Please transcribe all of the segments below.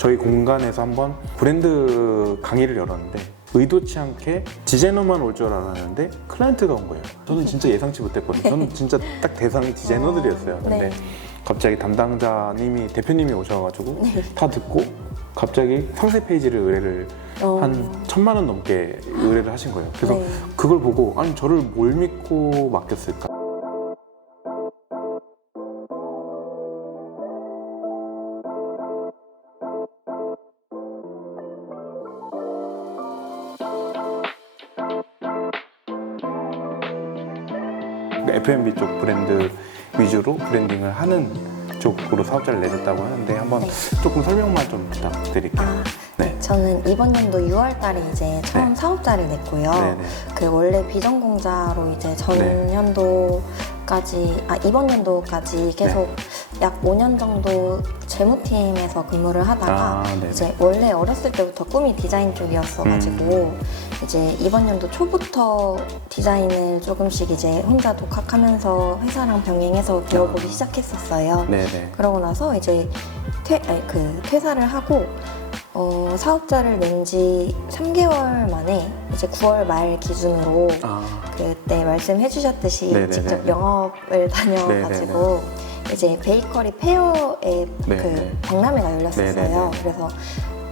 저희 공간에서 한번 브랜드 강의를 열었는데 의도치 않게 디자이너만 올 줄 알았는데 클라이언트가 온 거예요. 저는 진짜 예상치 못했거든요. 저는 진짜 딱 대상이 디자이너들이었어요. 근데 네. 갑자기 담당자님이 대표님이 오셔가지고 다 듣고 갑자기 상세 페이지를 의뢰를 한 1,000만 원 넘게 의뢰를 하신 거예요. 그래서 네. 그걸 보고 아니 저를 뭘 믿고 맡겼을까? F&B 쪽 브랜드 위주로 브랜딩을 하는 쪽으로 사업자를 내줬다고 하는데 한번 네. 조금 설명만 좀 부탁드릴게요. 네. 저는 이번 연도 6월 달에 이제 처음 네. 사업자를 냈고요. 네네. 그 원래 비전공자로 이제 전년도까지, 이번 연도까지 계속 약 5년 정도 재무팀에서 근무를 하다가 네네. 이제 원래 어렸을 때부터 꿈이 디자인 쪽이었어가지고 이제 이번 연도 초부터 디자인을 조금씩 이제 혼자 독학하면서 회사랑 병행해서 배워보기 시작했었어요. 네네. 그러고 나서 이제 퇴사를 하고 사업자를 낸 지 3개월 만에 이제 9월 말 기준으로 그때 말씀해 주셨듯이 네네네. 직접 영업을 다녀가지고 이제 베이커리 페어에 그 박람회가 열렸었어요. 네네네. 그래서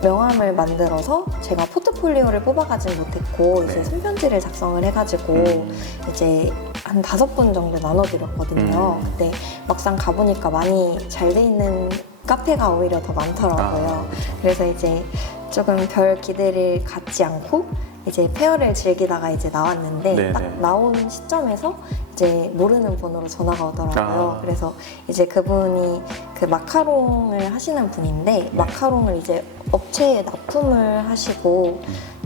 명함을 만들어서 제가 포트폴리오를 뽑아가진 못했고 이제 손편지를 작성을 해가지고 이제 한 5분 정도 나눠드렸거든요. 근데 막상 가보니까 많이 잘 돼 있는 카페가 오히려 더 많더라고요. 그래서 이제 조금 별 기대를 갖지 않고 이제 페어를 즐기다가 이제 나왔는데 딱 나온 시점에서 이제 모르는 번호로 전화가 오더라고요. 그래서 이제 그분이 그 마카롱을 하시는 분인데 마카롱을 이제 업체에 납품을 하시고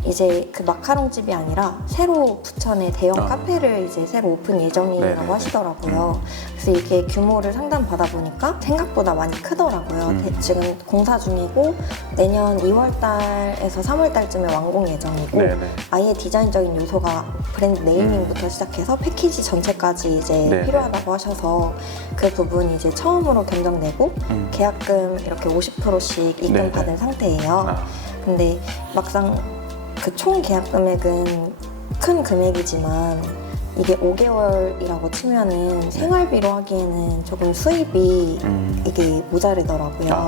이제 그 마카롱 집이 아니라 새로 부천에 대형 카페를 이제 새로 오픈 예정이라고 하시더라고요. 그래서 이게 규모를 상담 받아보니까 생각보다 많이 크더라고요. 지금 공사 중이고 내년 2월달에서 3월달쯤에 완공 예정이고 아예 디자인적인 요소가 브랜드 네이밍부터 시작해서 패키지 전체까지 이제 필요하다고 하셔서 그 부분이 이제 처음으로 견적내고 계약금 이렇게 50%씩 입금 받은 상태예요. 근데 막상 그 총 계약 금액은 큰 금액이지만 이게 5개월이라고 치면은 생활비로 하기에는 조금 수입이 이게 모자르더라고요.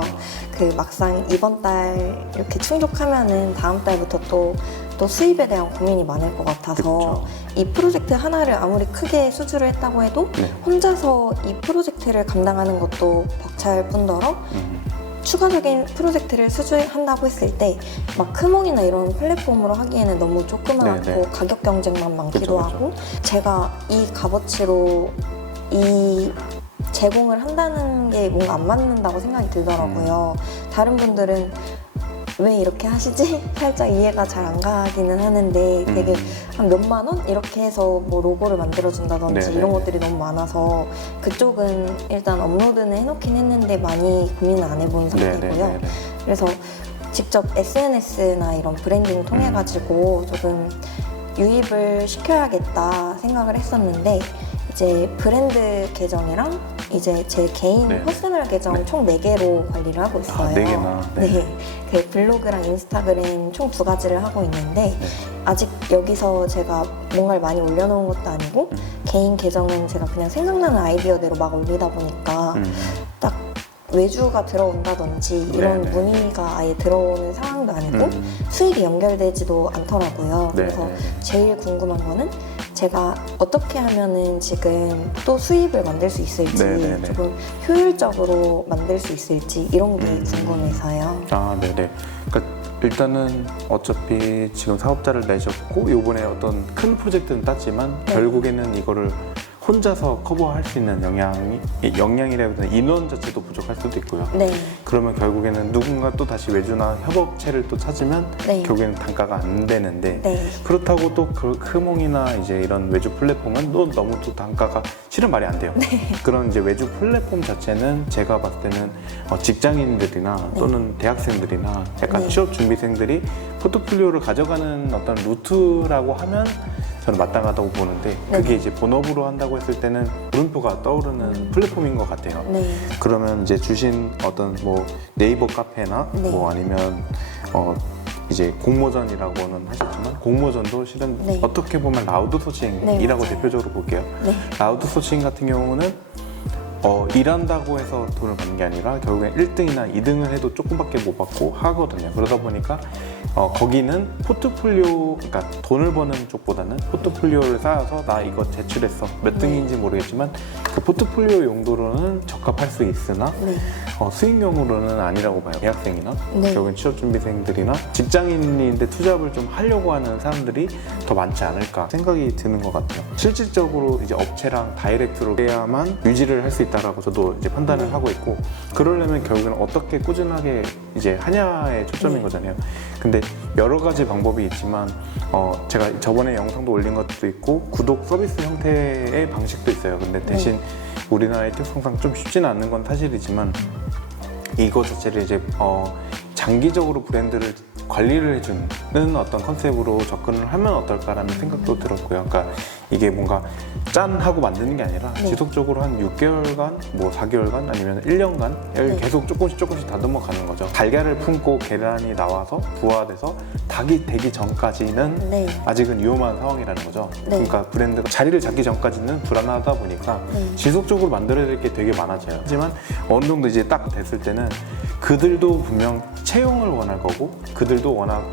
그 막상 이번 달 이렇게 충족하면은 다음 달부터 또 수입에 대한 고민이 많을 것 같아서 이 프로젝트 하나를 아무리 크게 수주를 했다고 해도 혼자서 이 프로젝트를 감당하는 것도 벅찰 뿐더러 추가적인 프로젝트를 수주한다고 했을 때 막 크몽이나 이런 플랫폼으로 하기에는 너무 조그맣고 가격 경쟁만 많기도 하고 제가 이 값어치로 이 제공을 한다는 게 뭔가 안 맞는다고 생각이 들더라고요. 다른 분들은 왜 이렇게 하시지? 살짝 이해가 잘 안 가기는 하는데 되게 한 몇만 원? 이렇게 해서 뭐 로고를 만들어준다든지 이런 것들이 너무 많아서 그쪽은 일단 업로드는 해놓긴 했는데 많이 고민은 안 해본 상태고요. 그래서 직접 SNS나 이런 브랜딩 통해가지고 조금 유입을 시켜야겠다 생각을 했었는데 이제 브랜드 계정이랑 이제 제 개인 퍼스널 계정 총 4개로 관리를 하고 있어요. 4개나? 그 블로그랑 인스타그램 총 2가지를 하고 있는데 아직 여기서 제가 뭔가를 많이 올려놓은 것도 아니고 개인 계정은 제가 그냥 생각나는 아이디어대로 막 올리다 보니까 딱 외주가 들어온다든지 이런 문의가 아예 들어오는 상황도 아니고 수익이 연결되지도 않더라고요. 그래서 제일 궁금한 거는 제가 어떻게 하면은 지금 또 수입을 만들 수 있을지 조금 효율적으로 만들 수 있을지 이런 게 궁금해서요. 네네. 그러니까 일단은 어차피 지금 사업자를 내셨고 요번에 어떤 큰 프로젝트는 땄지만 결국에는 이거를 혼자서 커버할 수 있는 역량이라기보다는 인원 자체도 부족할 수도 있고요. 그러면 결국에는 누군가 또 다시 외주나 협업체를 또 찾으면 결국에는 단가가 안 되는데 그렇다고 또 그 크몽이나 이제 이런 외주 플랫폼은 또 너무 또 단가가 실은 말이 안 돼요. 그런 이제 외주 플랫폼 자체는 제가 봤을 때는 직장인들이나 또는 대학생들이나 약간 취업 준비생들이 포트폴리오를 가져가는 어떤 루트라고 하면 저는 마땅하다고 보는데 그게 이제 본업으로 한다고 했을 때는 물음표가 떠오르는 플랫폼인 것 같아요. 네. 그러면 이제 주신 어떤 뭐 네이버 카페나 네. 뭐 아니면 이제 공모전이라고는 하셨지만 공모전도 실은 네. 어떻게 보면 라우드 소싱이라고 맞아요. 대표적으로 볼게요. 네. 라우드 소싱 같은 경우는 일한다고 해서 돈을 받는 게 아니라 결국엔 1등이나 2등을 해도 조금밖에 못 받고 하거든요. 그러다 보니까 거기는 포트폴리오, 그러니까 돈을 버는 쪽보다는 포트폴리오를 쌓아서 나 이거 제출했어. 몇 등인지 모르겠지만 그 포트폴리오 용도로는 적합할 수 있으나 네. 수익용으로는 아니라고 봐요. 대학생이나 네. 결국엔 취업준비생들이나 직장인인데 투잡을 좀 하려고 하는 사람들이 더 많지 않을까 생각이 드는 것 같아요. 실질적으로 이제 업체랑 다이렉트로 해야만 유지를 할 수 있다라고 저도 이제 판단을 하고 있고, 그러려면 결국에는 어떻게 꾸준하게 이제 하냐에 초점인 거잖아요. 근데 여러 가지 방법이 있지만 제가 저번에 영상도 올린 것도 있고 구독 서비스 형태의 방식도 있어요. 근데 대신 우리나라의 특성상 좀 쉽지는 않은 건 사실이지만 이거 자체를 이제 장기적으로 브랜드를 관리를 해주는 어떤 컨셉으로 접근을 하면 어떨까라는 생각도 들었고요. 그러니까 이게 뭔가 짠 하고 만드는 게 아니라 지속적으로 한 6개월간, 뭐 4개월간 아니면 1년간 계속 조금씩 다듬어 가는 거죠. 달걀을 품고 계란이 나와서 부화돼서 닭이 되기 전까지는 아직은 위험한 상황이라는 거죠. 그러니까 브랜드가 자리를 잡기 전까지는 불안하다 보니까 지속적으로 만들어야 될 게 되게 많아져요. 하지만 어느 정도 이제 딱 됐을 때는 그들도 분명 채용을 원할 거고 그들도 워낙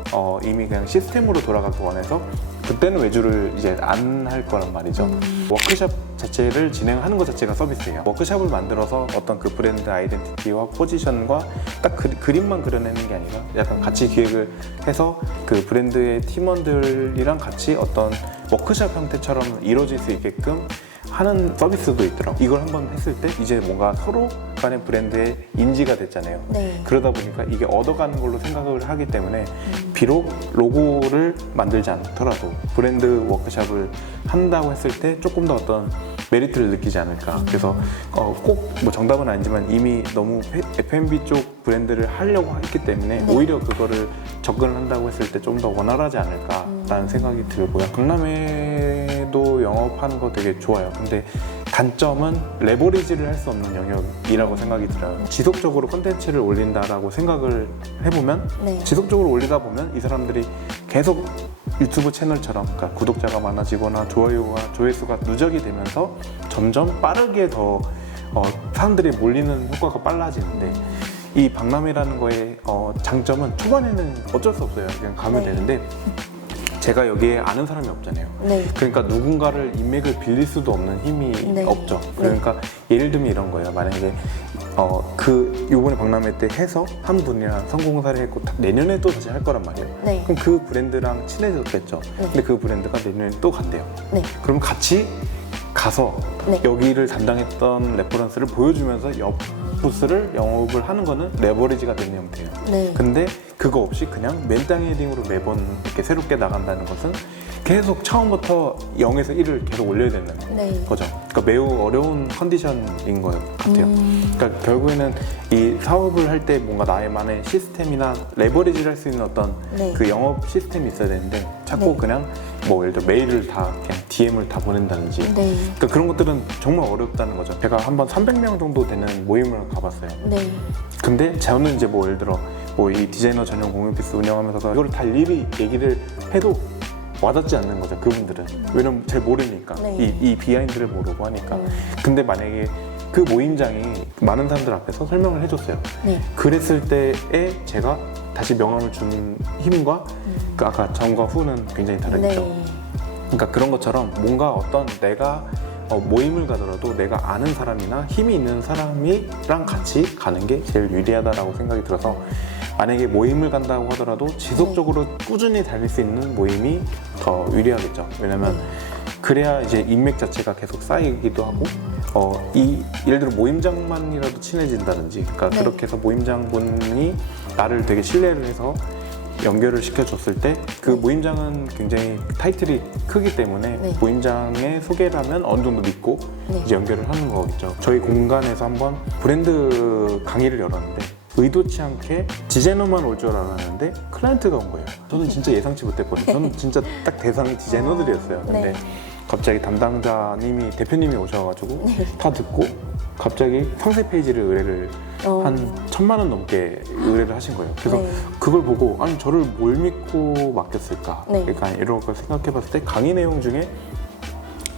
이미 그냥 시스템으로 돌아가기 원해서 그때는 외주를 이제 안 할 거란 말이죠. 워크숍 자체를 진행하는 것 자체가 서비스예요. 워크숍을 만들어서 어떤 그 브랜드 아이덴티티와 포지션과 딱 그림만 그려내는 게 아니라 약간 같이 기획을 해서 그 브랜드의 팀원들이랑 같이 어떤 워크숍 형태처럼 이루어질 수 있게끔 하는 서비스도 있더라고요. 이걸 한번 했을 때 이제 뭔가 서로 간의 브랜드의 인지가 됐잖아요. 그러다 보니까 이게 얻어가는 걸로 생각을 하기 때문에 비록 로고를 만들지 않더라도 브랜드 워크숍을 한다고 했을 때 조금 더 어떤 메리트를 느끼지 않을까. 그래서 꼭 뭐 정답은 아니지만 이미 너무 F&B 쪽 브랜드를 하려고 했기 때문에 오히려 그거를 접근을 한다고 했을 때 좀 더 원활하지 않을까라는 생각이 들고요. 박람회도 영업하는 거 되게 좋아요. 근데 단점은 레버리지를 할 수 없는 영역이라고 생각이 들어요. 지속적으로 콘텐츠를 올린다라고 생각을 해보면 지속적으로 올리다 보면 이 사람들이 계속 유튜브 채널처럼 그러니까 구독자가 많아지거나 좋아요와 조회수가 누적이 되면서 점점 빠르게 더 사람들이 몰리는 효과가 빨라지는데 이 박람회라는 거의 장점은 초반에는 어쩔 수 없어요. 그냥 가면 되는데 제가 여기에 아는 사람이 없잖아요. 그러니까 누군가를 인맥을 빌릴 수도 없는 힘이 없죠. 그러니까 예를 들면 이런 거예요. 만약에 요번에 박람회 때 해서 한 분이랑 성공사를 했고 내년에 또 다시 할 거란 말이에요. 그럼 그 브랜드랑 친해졌겠죠. 근데 그 브랜드가 내년에 또 간대요. 그럼 같이 가서 여기를 담당했던 레퍼런스를 보여주면서 옆 부스를 영업을 하는 거는 레버리지가 되는 형태예요. 근데 그거 없이 그냥 맨땅 헤딩으로 매번 이렇게 새롭게 나간다는 것은 계속 처음부터 0에서 1을 계속 올려야 되는 거죠. 그러니까 매우 어려운 컨디션인 것 같아요. 그러니까 결국에는 이 사업을 할 때 뭔가 나의만의 시스템이나 레버리지를 할 수 있는 어떤 그 영업 시스템이 있어야 되는데 자꾸 그냥 뭐 예를 들어 메일을 다 그냥 DM을 다 보낸다든지 그러니까 그런 것들은 정말 어렵다는 거죠. 제가 한번 300명 정도 되는 모임을 가봤어요. 근데 저는 이제 뭐 예를 들어 뭐 이 디자이너 전용 공유 오피스 운영하면서 이걸 다 일일이 얘기를 해도 와닿지 않는 거죠. 그분들은 왜냐면 잘 모르니까 이 비하인드를 모르고 하니까. 근데 만약에 그 모임장이 많은 사람들 앞에서 설명을 해줬어요. 그랬을 때에 제가 다시 명함을 주는 힘과 그 아까 전과 후는 굉장히 다르겠죠. 그러니까 그런 것처럼 뭔가 어떤 내가 모임을 가더라도 내가 아는 사람이나 힘이 있는 사람이랑 같이 가는 게 제일 유리하다라고 생각이 들어서 만약에 모임을 간다고 하더라도 지속적으로 꾸준히 다닐 수 있는 모임이 더 유리하겠죠. 왜냐면 그래야 이제 인맥 자체가 계속 쌓이기도 하고 예를 들어 모임장만이라도 친해진다든지 그러니까 그렇게 해서 모임장분이 나를 되게 신뢰를 해서 연결을 시켜줬을 때 그 모임장은 굉장히 타이틀이 크기 때문에 모임장의 소개를 하면 어느 정도 믿고 이제 연결을 하는 거겠죠. 저희 공간에서 한번 브랜드 강의를 열었는데 의도치 않게 디자이너만 올 줄 알았는데 클라이언트가 온 거예요. 저는 진짜 예상치 못했거든요. 저는 진짜 딱 대상이 디자이너들이었어요. 근데 네. 갑자기 담당자님이 대표님이 오셔가지고 다 듣고 갑자기 상세 페이지를 의뢰를 한 1,000만 원 넘게 의뢰를 하신 거예요. 그래서 네. 그걸 보고 아니 저를 뭘 믿고 맡겼을까? 네. 그러니까 이런 걸 생각해봤을 때 강의 내용 중에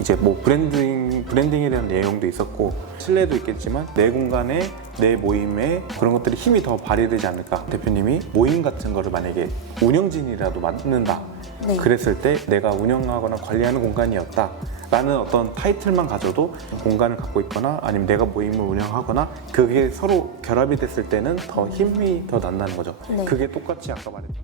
이제 뭐 브랜딩에 대한 내용도 있었고 신뢰도 있겠지만 내 공간에 내 모임에 그런 것들이 힘이 더 발휘되지 않을까. 대표님이 모임 같은 거를 만약에 운영진이라도 만든다 네. 그랬을 때 내가 운영하거나 관리하는 공간이었다 라는 어떤 타이틀만 가져도 공간을 갖고 있거나 아니면 내가 모임을 운영하거나 그게 서로 결합이 됐을 때는 더 힘이 더 난다는 거죠. 네. 그게 똑같이 아까 말했던